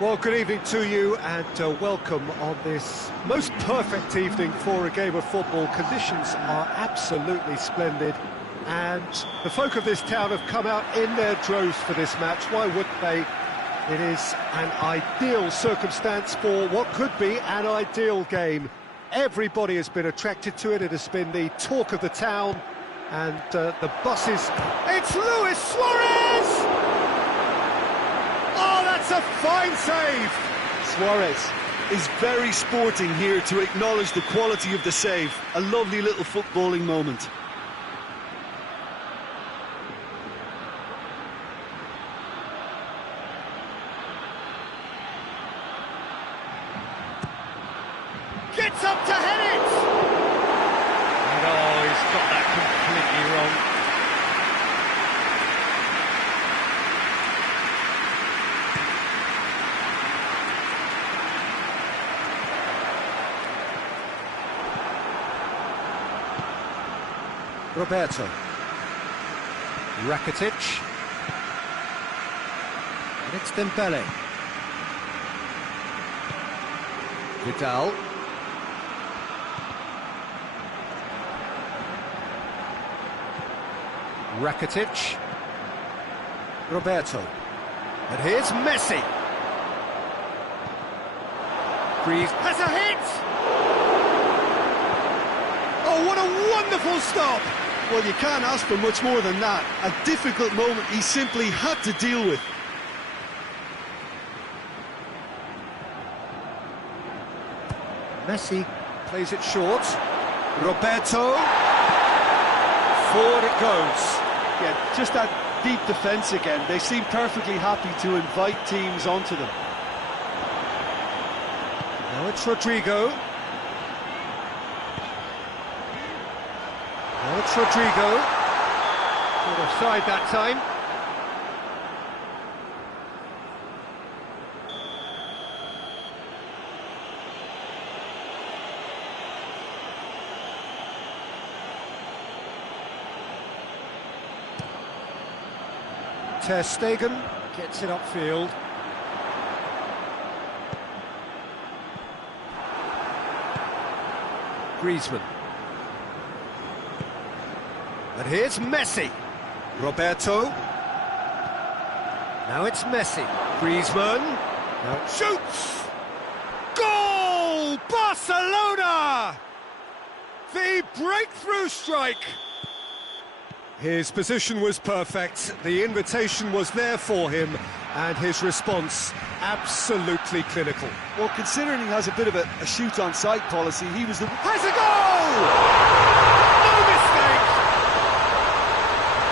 Well, good evening to you and welcome on this most perfect evening for a game of football. Conditions are absolutely splendid and the folk of this town have come out in their droves for this match. Why wouldn't they? It is an ideal circumstance for what could be an ideal game. Everybody has been attracted to it. It has been the talk of the town and the buses. It's Luis Suarez! Oh, that's a fine save! Suarez is very sporting here to acknowledge the quality of the save. A lovely little footballing moment. Gets up to head it! No, he's got that completely wrong. Roberto. Rakitic. And it's Dembele. Vidal. Rakitic. Roberto. And here's Messi. Breeze has a hit! Oh, what a wonderful stop! Well, you can't ask for much more than that. A difficult moment he simply had to deal with. Messi plays it short. Roberto. Forward it goes. Yeah, just that deep defence again. They seem perfectly happy to invite teams onto them. Now it's Rodrigo. Now it's Rodrigo. Short offside that time. Ter Stegen gets it upfield. Griezmann. And here's Messi. Roberto. Now it's Messi. Griezmann. Now it shoots. Goal! Barcelona! The breakthrough strike. His position was perfect, the invitation was there for him, and his response absolutely clinical. Well, considering he has a bit of a shoot-on-sight policy, he was the... Has a goal! No mistake!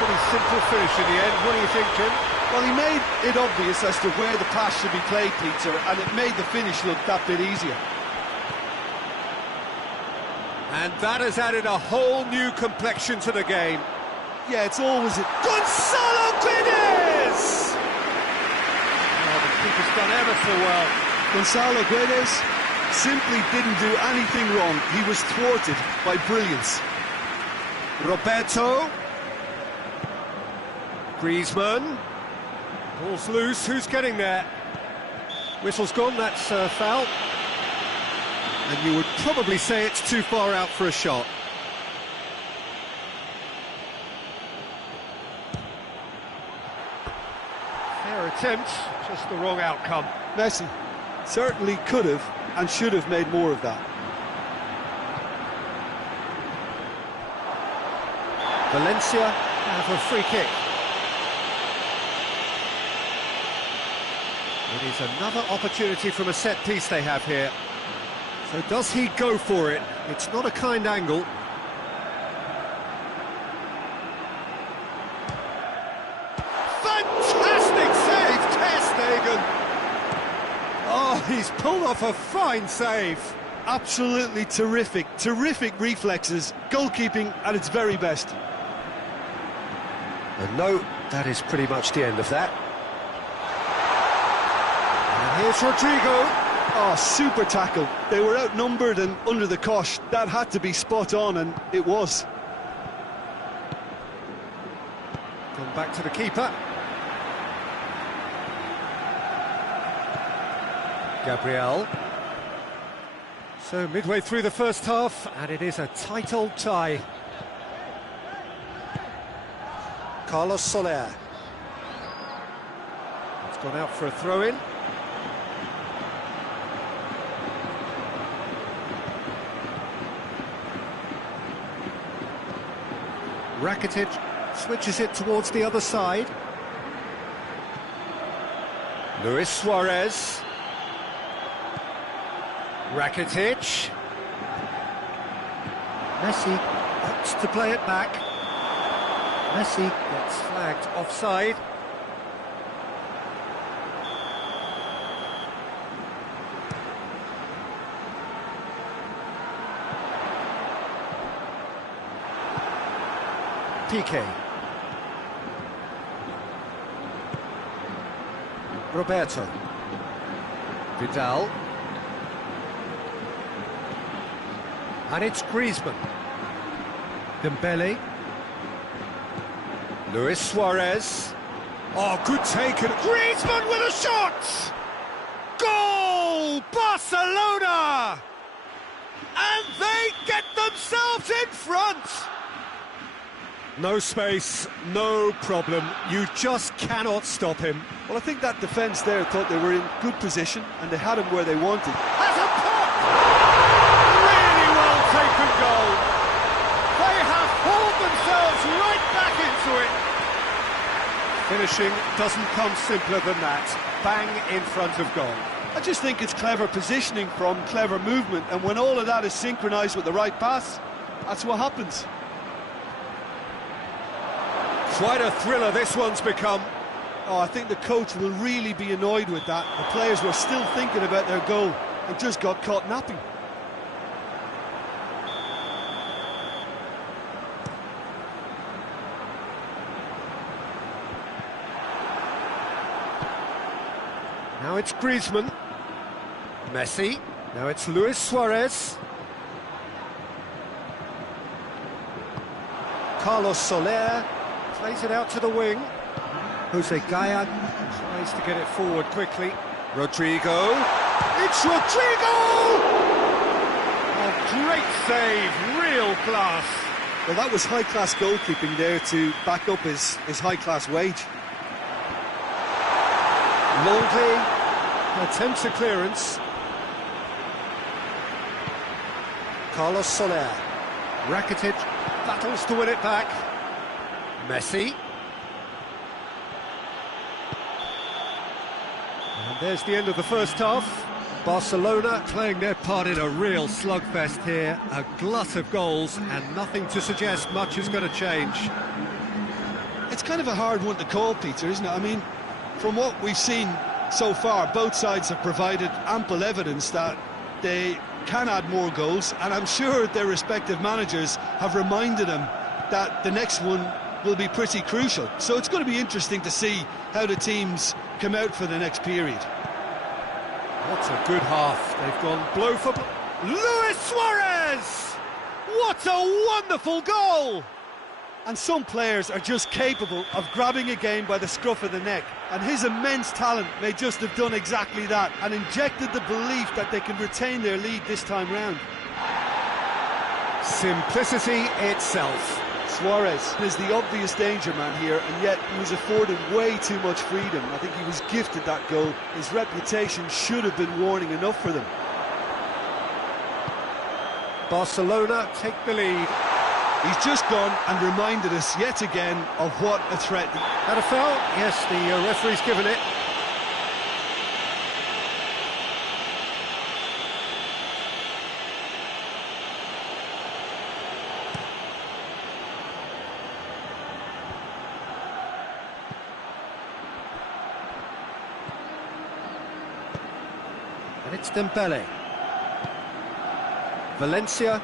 Pretty simple finish in the end, what do you think, Jim? Well, he made it obvious as to where the pass should be played, Peter, and it made the finish look that bit easier. And that has added a whole new complexion to the game. Yeah, it's always it. Gonzalo Guedes! Oh, the keeper's done ever so well. Gonzalo Guedes simply didn't do anything wrong. He was thwarted by brilliance. Roberto. Griezmann. Ball's loose, who's getting there? Whistle's gone, that's foul. And you would probably say it's too far out for a shot. Fair attempt, just the wrong outcome. Messi certainly could have and should have made more of that. Valencia have a free kick. It is another opportunity from a set piece they have here. So does he go for it? It's not a kind angle. Oh, he's pulled off a fine save. Absolutely terrific reflexes, goalkeeping at its very best. And no, that is pretty much the end of that. And here's Rodrigo. Oh, super tackle. They were outnumbered and under the cosh. That had to be spot on, and it was. Gone back to the keeper. Gabriel. So midway through the first half, and it is a tight old tie. Carlos Soler. It's gone out for a throw-in. Rakitic switches it towards the other side. Luis Suarez. Rakitic. Messi opts to play it back. Messi gets flagged offside. Piqué. Roberto. Vidal. And it's Griezmann. Dembele. Luis Suarez. Oh, good take. And Griezmann with a shot! Goal! Barcelona! And they get themselves in front! No space, no problem. You just cannot stop him. Well, I think that defence there thought they were in good position and they had him where they wanted. Has a pop! Really well taken goal. They have hauled themselves right back into it. Finishing doesn't come simpler than that. Bang in front of goal. I just think it's clever positioning from clever movement, and when all of that is synchronised with the right pass, that's what happens. Quite a thriller this one's become. Oh, I think the coach will really be annoyed with that. The players were still thinking about their goal and just got caught napping. Now it's Griezmann. Messi. Now it's Luis Suarez. Carlos Soler plays it out to the wing. Jose Gaya tries to get it forward quickly. Rodrigo. It's Rodrigo! Oh, great save, real class. Well, that was high-class goalkeeping there to back up his high-class wage. Longley attempts a clearance. Carlos Soler. Rakitic battles to win it back. Messi. And there's the end of the first half. Barcelona playing their part in a real slugfest here. A glut of goals and nothing to suggest much is going to change. It's kind of a hard one to call, Peter, isn't it? I mean, from what we've seen so far, both sides have provided ample evidence that they can add more goals, and I'm sure their respective managers have reminded them that the next one will be pretty crucial. So it's going to be interesting to see how the teams come out for the next period. What a good half. They've gone blow for blow. Luis Suarez! What a wonderful goal! And some players are just capable of grabbing a game by the scruff of the neck, and his immense talent may just have done exactly that and injected the belief that they can retain their lead this time round. Simplicity itself. Suarez is the obvious danger man here, and yet he was afforded way too much freedom. I think he was gifted that goal. His reputation should have been warning enough for them. Barcelona take the lead. He's just gone and reminded us yet again of what a threat. Had a foul? Yes, the referee's given it. And it's Dembele. Valencia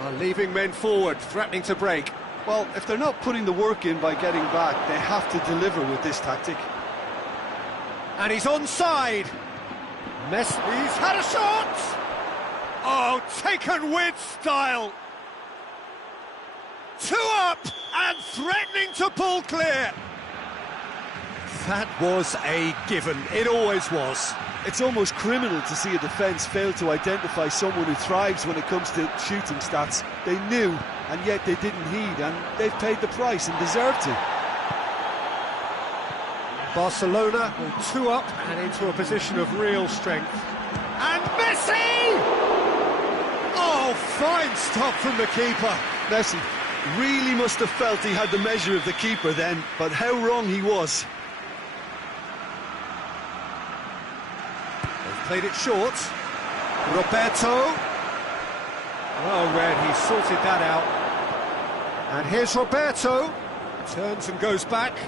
are leaving men forward, threatening to break. Well, if they're not putting the work in by getting back, they have to deliver with this tactic. And he's onside. Messi, he's had a shot! Oh, taken with style! 2 up and threatening to pull clear. That was a given. It always was. It's almost criminal to see a defence fail to identify someone who thrives when it comes to shooting stats. They knew, and yet they didn't heed, and they've paid the price and deserve to. Barcelona will 2 up and into a position of real strength. And Messi! Oh, fine stop from the keeper. Messi really must have felt he had the measure of the keeper then, but how wrong he was. They've played it short. Roberto. Well read, he sorted that out. And here's Roberto. Turns and goes back.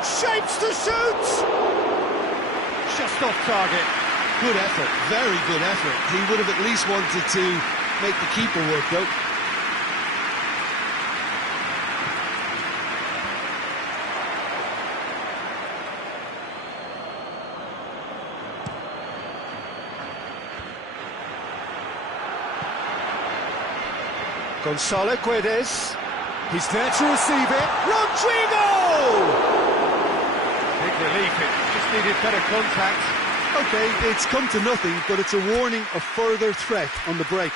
Shapes to shoot! Just off target. Good effort, very good effort. He would have at least wanted to make the keeper work though. Gonzalo Guedes. He's there to receive it. Rodrigo! Big relief, it just needed better contact. Okay, it's come to nothing, but it's a warning of further threat on the break.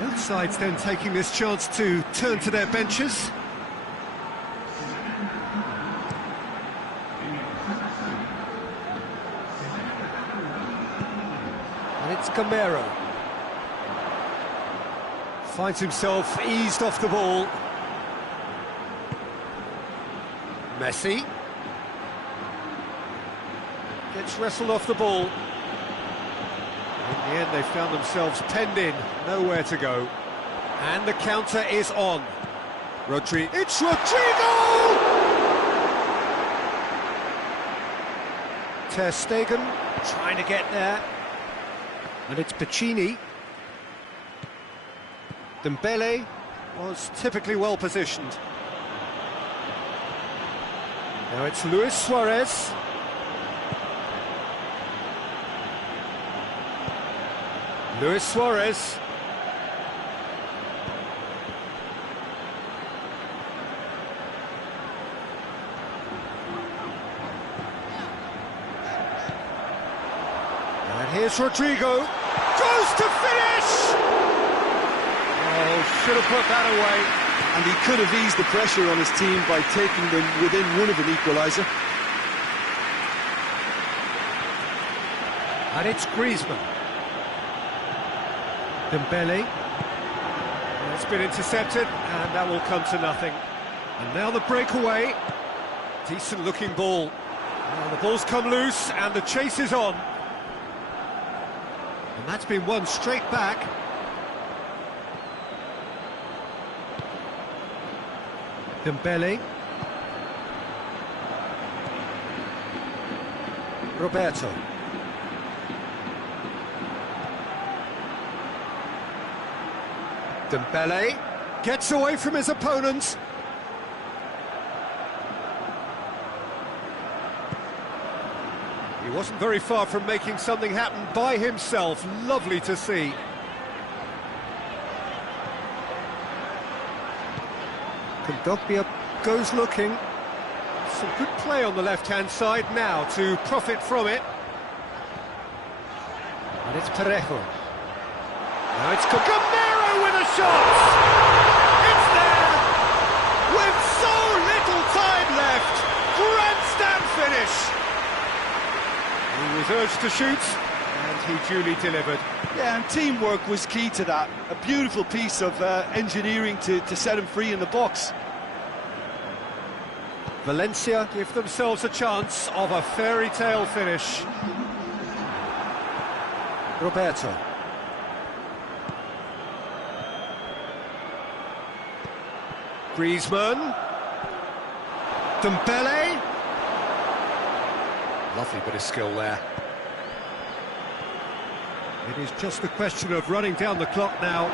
Both sides then taking this chance to turn to their benches. And it's Gamero. Finds himself eased off the ball. Messi. Gets wrestled off the ball. In the end, they found themselves penned in, nowhere to go. And the counter is on. It's Rodrigo! Ter Stegen trying to get there. And it's Piccini. Dembele was typically well positioned. Now it's Luis Suarez. Luis Suarez. And here's Rodrigo. Goes to finish! Oh, should have put that away. And he could have eased the pressure on his team by taking them within one of an equaliser. And it's Griezmann. Dembele. It's been intercepted, and that will come to nothing. And now the breakaway. Decent looking ball. Now the ball's come loose, and the chase is on. And that's been won straight back. Dembele. Roberto. Dembele gets away from his opponents. He wasn't very far from making something happen by himself. Lovely to see. Kondogbia goes looking. Some good play on the left-hand side now to profit from it. And it's Parejo. Now it's Gamero with a shot! It's there! With so little time left! was urged to shoot, and he duly delivered. Yeah, and teamwork was key to that. A beautiful piece of engineering to set him free in the box. Valencia give themselves a chance of a fairy tale finish. Roberto. Griezmann. Dembele. Lovely bit of skill there. It is just a question of running down the clock now.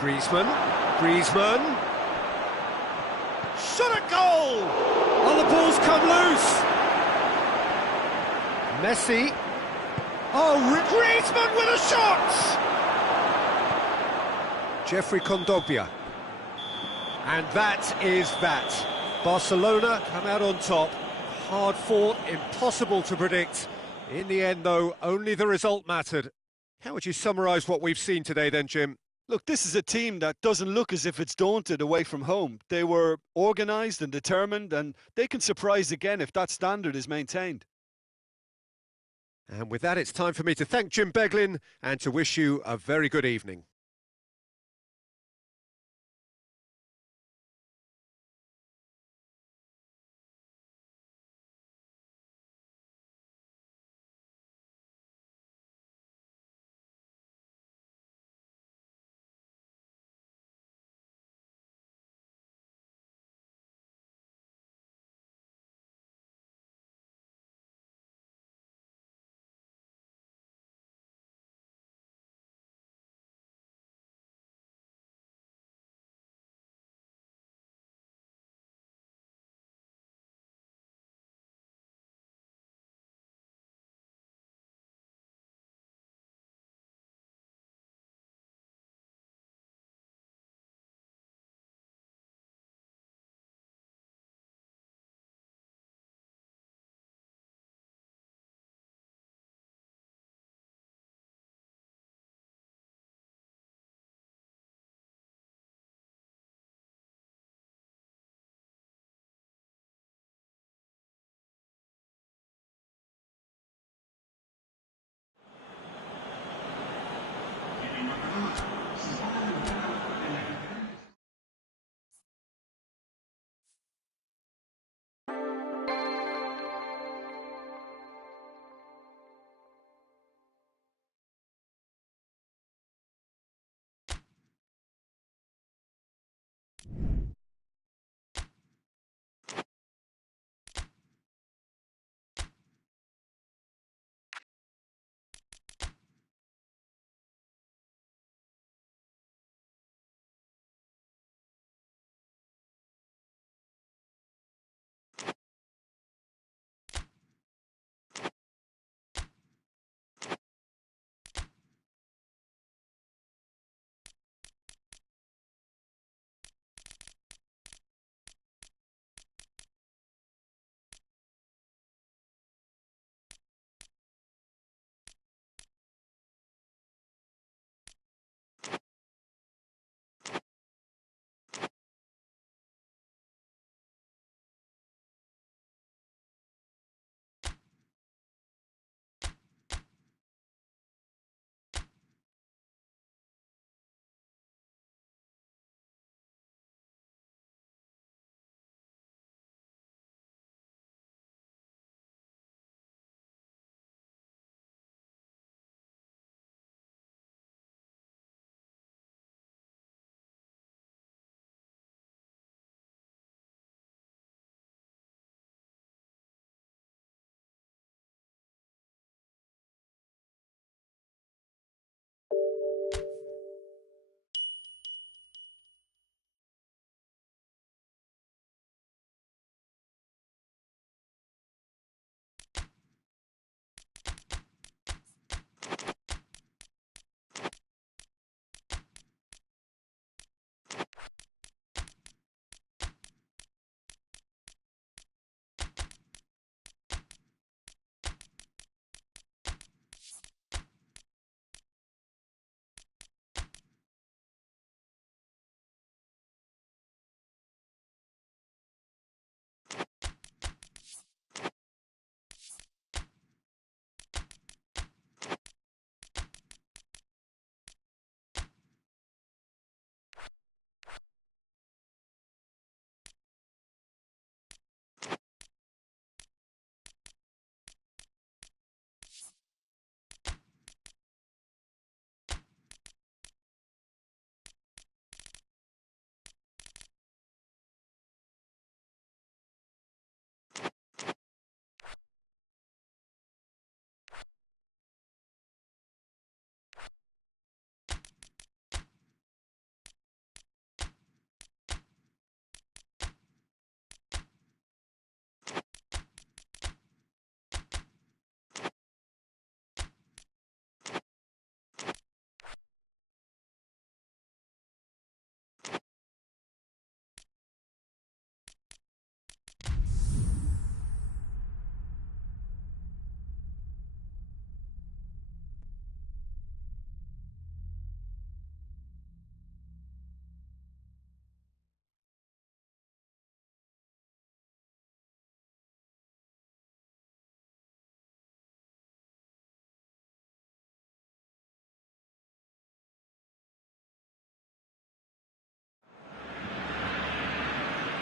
Griezmann. Shot at goal! Oh, the ball's come loose! Messi. Oh, Griezmann with a shot! Jeffrey Kondogbia. And that is that. Barcelona come out on top. Hard fought, impossible to predict. In the end, though, only the result mattered. How would you summarise what we've seen today then, Jim? Look, this is a team that doesn't look as if it's daunted away from home. They were organised and determined, and they can surprise again if that standard is maintained. And with that, it's time for me to thank Jim Beglin and to wish you a very good evening.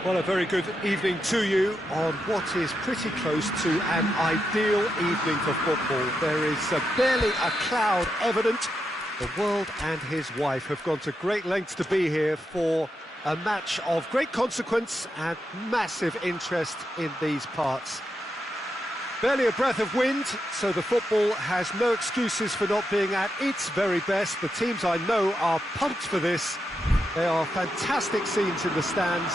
Well, a very good evening to you on what is pretty close to an ideal evening for football. There is barely a cloud evident. The world and his wife have gone to great lengths to be here for a match of great consequence and massive interest in these parts. Barely a breath of wind, so the football has no excuses for not being at its very best. The teams I know are pumped for this. There are fantastic scenes in the stands.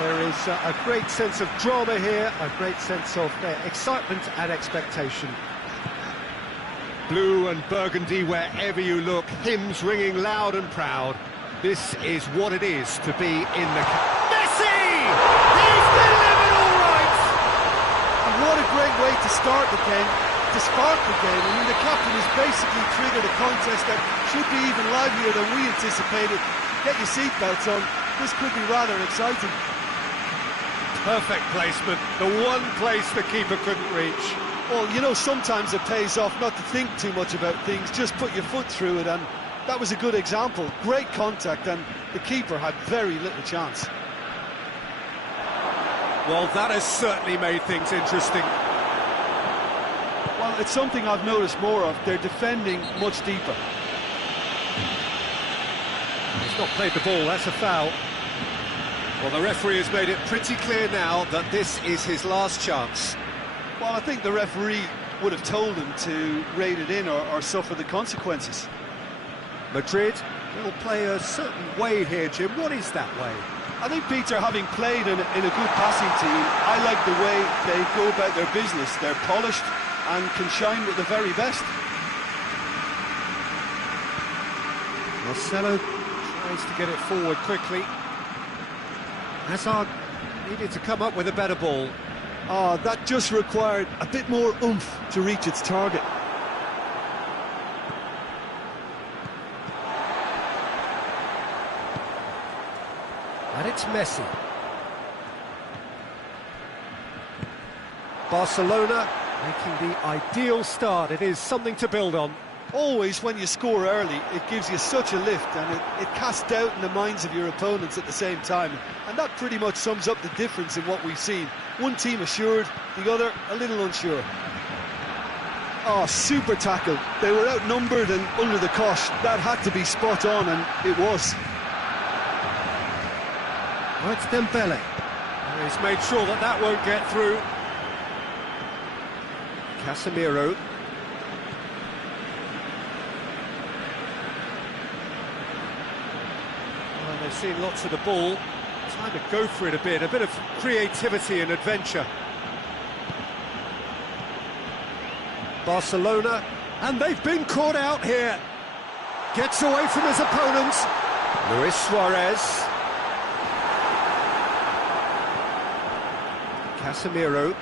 There is a great sense of drama here, a great sense of excitement and expectation. Blue and burgundy wherever you look, hymns ringing loud and proud. This is what it is to be in the... Messi! He's delivered all right! And what a great way to start the game, to spark the game. I mean, the captain has basically triggered a contest that should be even livelier than we anticipated. Get your seatbelts on, this could be rather exciting. Perfect placement, the one place the keeper couldn't reach. Well, you know, sometimes it pays off not to think too much about things, just put your foot through it, and that was a good example. Great contact, and the keeper had very little chance. Well, that has certainly made things interesting. Well, it's something I've noticed more of. They're defending much deeper. He's not played the ball, that's a foul. Well, the referee has made it pretty clear now that this is his last chance. Well, I think the referee would have told him to rate it in or suffer the consequences. Madrid will play a certain way here, Jim. What is that way? I think, Peter, having played in a good passing team, I like the way they go about their business. They're polished and can shine with the very best. Marcelo tries to get it forward quickly. Hazard needed to come up with a better ball. Oh, that just required a bit more oomph to reach its target. And it's Messi. Barcelona making the ideal start. It is something to build on. Always, when you score early, it gives you such a lift, and it casts doubt in the minds of your opponents at the same time. And that pretty much sums up the difference in what we've seen. One team assured, the other a little unsure. Oh, super tackle. They were outnumbered and under the cosh. That had to be spot on, and it was. Well, it's Dembele. He's made sure that that won't get through. Casemiro. Well, they've seen lots of the ball. Time to go for it a bit of creativity and adventure. Barcelona, and they've been caught out here. Gets away from his opponents. Luis Suarez. Casemiro.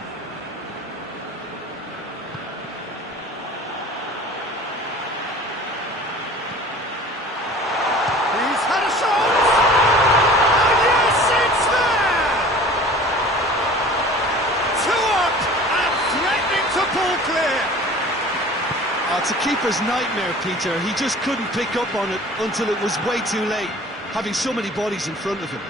He's had a shot! And yes, it's there! 2 up and threatening to pull clear. Oh, it's a keeper's nightmare, Peter. He just couldn't pick up on it until it was way too late, having so many bodies in front of him.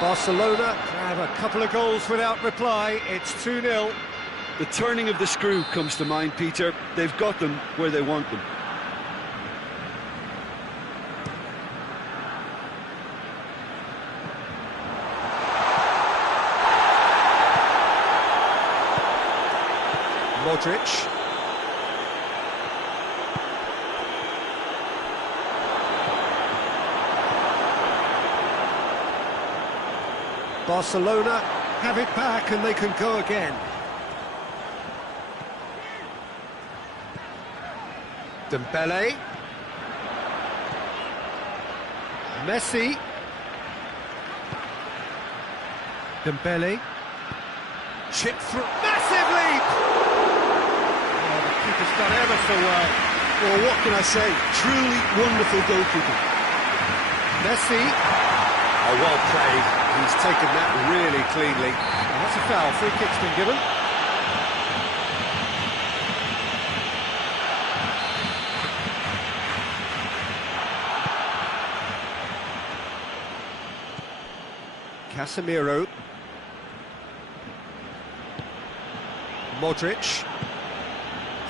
Barcelona have a couple of goals without reply. It's 2-0. The turning of the screw comes to mind, Peter. They've got them where they want them. Modric. Barcelona have it back and they can go again. Dembele. Messi. Dembele. Chip through. Massive leap! Oh, the keeper's done ever so well. Well, what can I say? Truly wonderful goalkeeping. Messi. Oh, well played. He's taken that really cleanly. And that's a foul. Free kick's been given. Casemiro. Modric.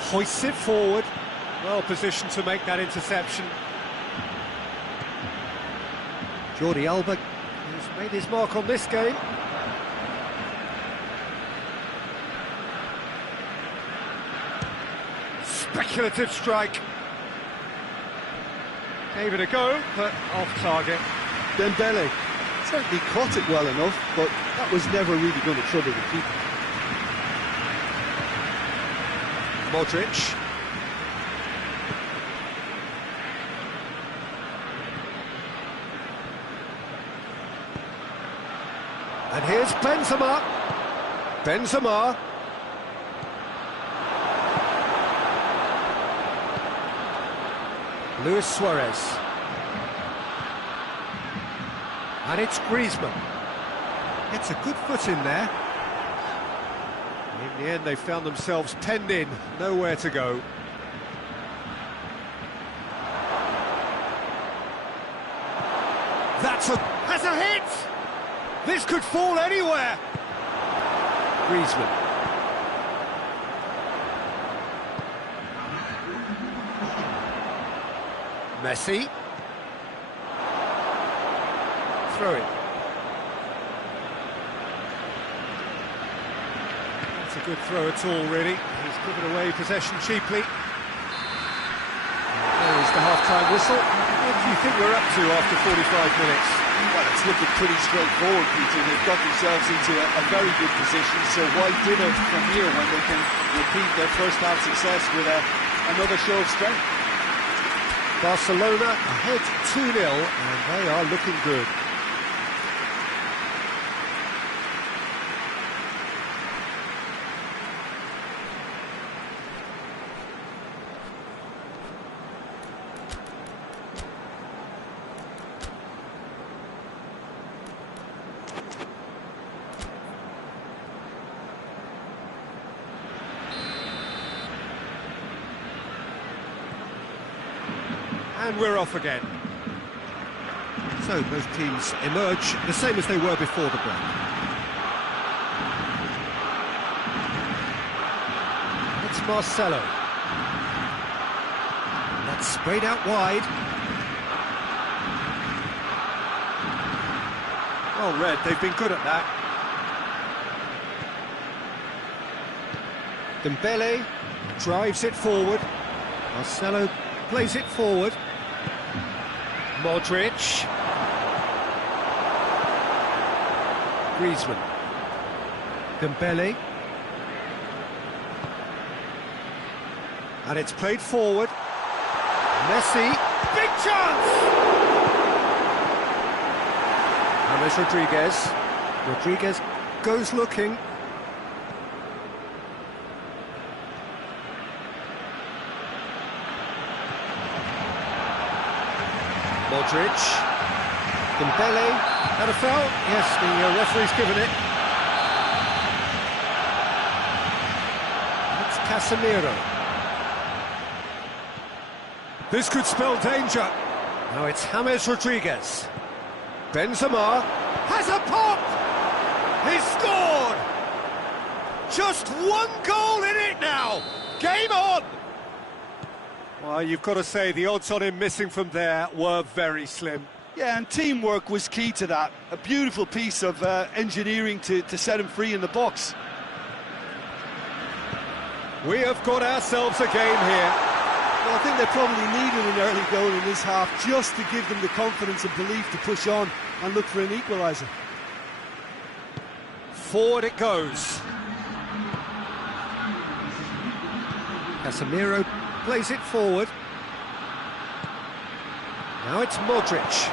Hoists it forward. Well positioned to make that interception. Jordi Alba has made his mark on this game. Speculative strike. Gave it a go, but off target. Dembele certainly caught it well enough, but that was never really going to trouble the keeper. Modric. And here's Benzema. Benzema. Luis Suarez. And it's Griezmann. Gets a good foot in there. In the end, they found themselves penned in, nowhere to go. Has a hit! This could fall anywhere! Griezmann. Messi. Throw it. That's a good throw at all, really. He's given away possession cheaply. There is the half-time whistle. What do you think we're up to after 45 minutes? Well, it's looking pretty straightforward, Peter. They've got themselves into a very good position, so why dinner from here when they can repeat their first-half success with another show of strength? Barcelona ahead 2-0, and they are looking good. And we're off again. So both teams emerge the same as they were before the break. It's Marcelo. That's sprayed out wide. Well read, they've been good at that. Dembele drives it forward. Marcelo plays it forward. Modric. Griezmann. Dembele. And it's played forward. Messi. Big chance! James Rodriguez. Rodriguez goes looking. Modric. Dembele. Had a foul? Yes, the referee's given it. It's Casemiro. This could spell danger. Now it's James Rodriguez. Benzema has a pop! He's scored! Just one goal in it now! Game on! Well, you've got to say, the odds on him missing from there were very slim. Yeah, and teamwork was key to that. A beautiful piece of engineering to set him free in the box. We have got ourselves a game here. Well, I think they probably needed an early goal in this half just to give them the confidence and belief to push on and look for an equaliser. Forward it goes. Casemiro plays it forward. Now it's Modric.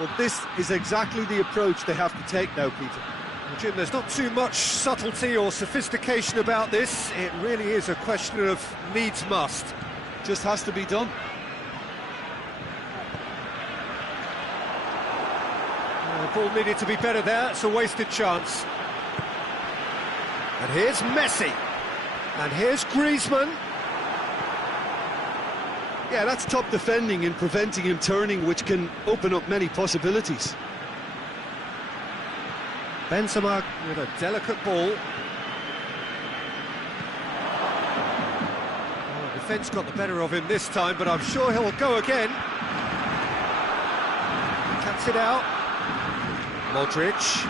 Well, this is exactly the approach they have to take now, Peter. Well, Jim, there's not too much subtlety or sophistication about this. It really is a question of needs must. Just has to be done. The ball needed to be better there. It's a wasted chance. And here's Messi. And here's Griezmann. Yeah, that's top defending and preventing him turning, which can open up many possibilities. Benzema with a delicate ball. Oh, the defence got the better of him this time, but I'm sure he'll go again. Cuts it out. Modric.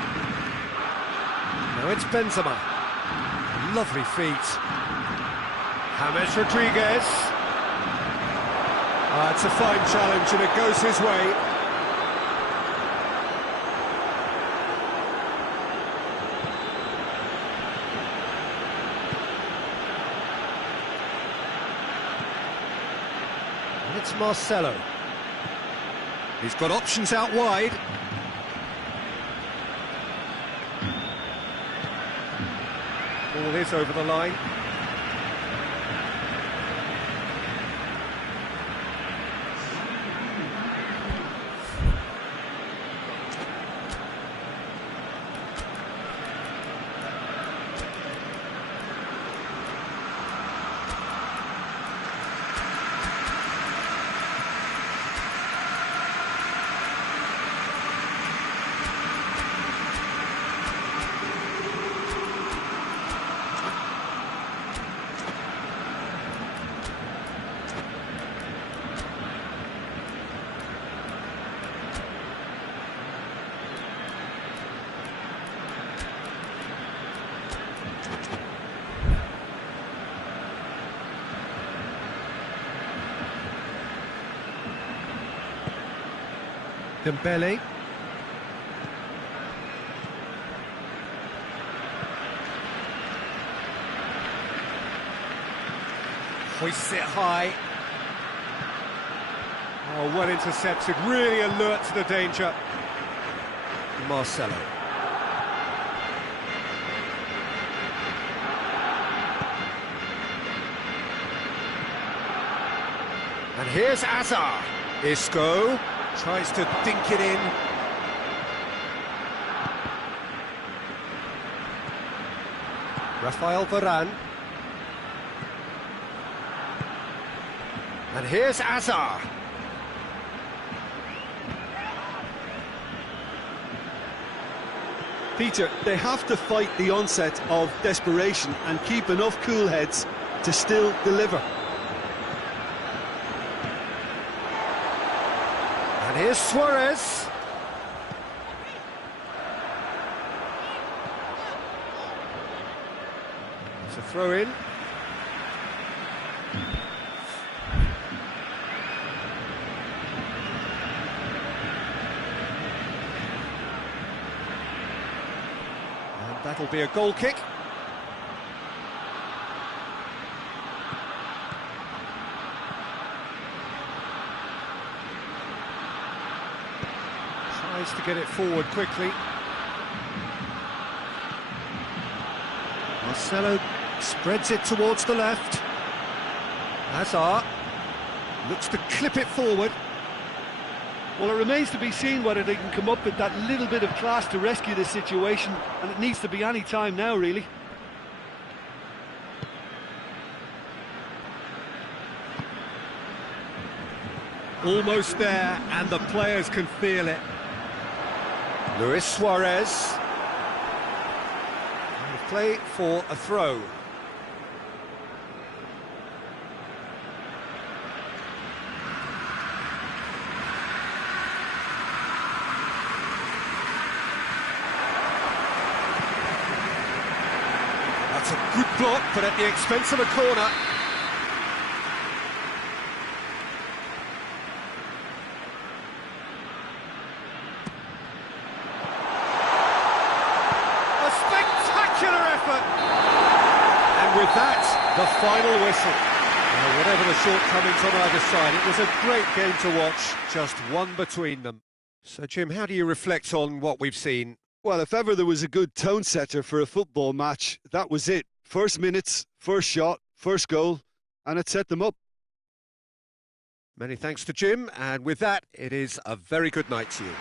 Now it's Benzema. Lovely feet. James Rodriguez. It's a fine challenge and it goes his way. And it's Marcelo. He's got options out wide. Ball is over the line. Dembele. Hoists it high. Oh, well intercepted, really alert to the danger. Marcelo. And here's Azar. Isco tries to dink it in. Rafael Varane. And here's Azar. Peter, they have to fight the onset of desperation and keep enough cool heads to still deliver. And here's Suarez. It's a throw-in. And that'll be a goal kick. Tries to get it forward quickly. Marcelo spreads it towards the left. Hazard looks to clip it forward. Well, it remains to be seen whether they can come up with that little bit of class to rescue this situation, and it needs to be any time now, really. Almost there, and the players can feel it. Luis Suarez. And the play for a throw. That's a good block, but at the expense of a corner. With that, the final whistle. Whatever the shortcomings on either side, it was a great game to watch, just one between them. So, Jim, how do you reflect on what we've seen? Well, if ever there was a good tone setter for a football match, that was it. First minutes, first shot, first goal, and it set them up. Many thanks to Jim, and with that, it is a very good night to you.